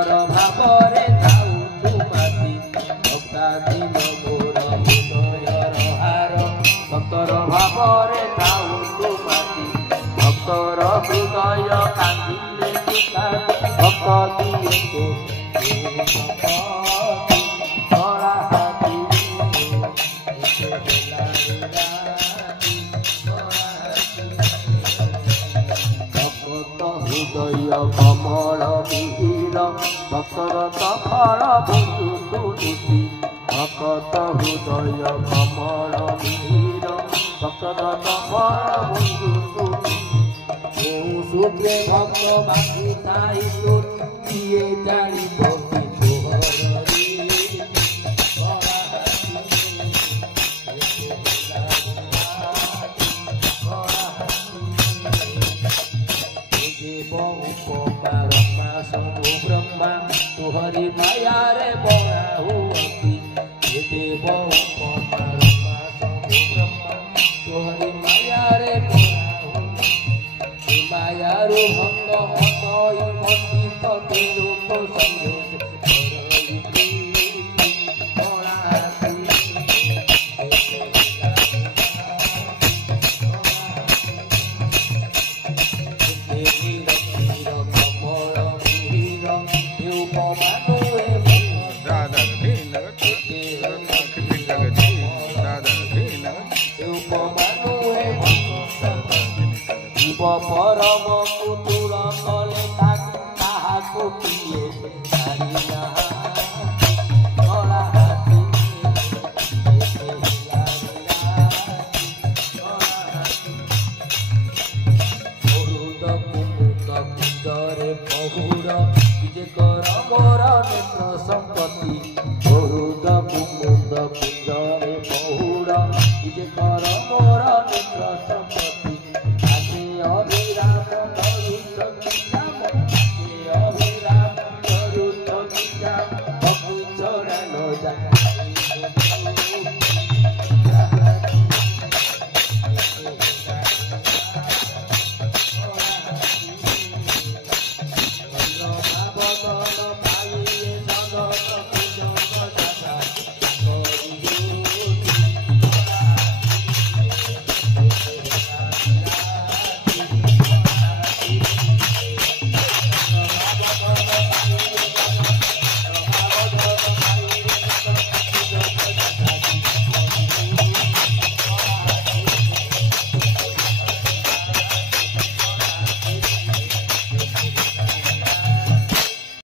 भक्तर भावरे जाऊ माती भक्ताधीन मोर हृदयर हार भक्तर भावरे जाऊ माती भक्तर हृदय कांदिले भक्त दिए हृदय कमल मिहिर भक्तर सफल बंधुति भक्त हृदय कमल मिहिर भक्तर सफल बंधुति सूत्रे भक्त बाकी ताई किए जानी भक्ति हरि माया रे बड़ा हुई देव उपमा ब्रह्मा तो हरि माया रे बड़ा हुई माया रू भक्त मंदित तेरू संगे परम पुतुर कले ताहाको किए जानिना बहुर विजय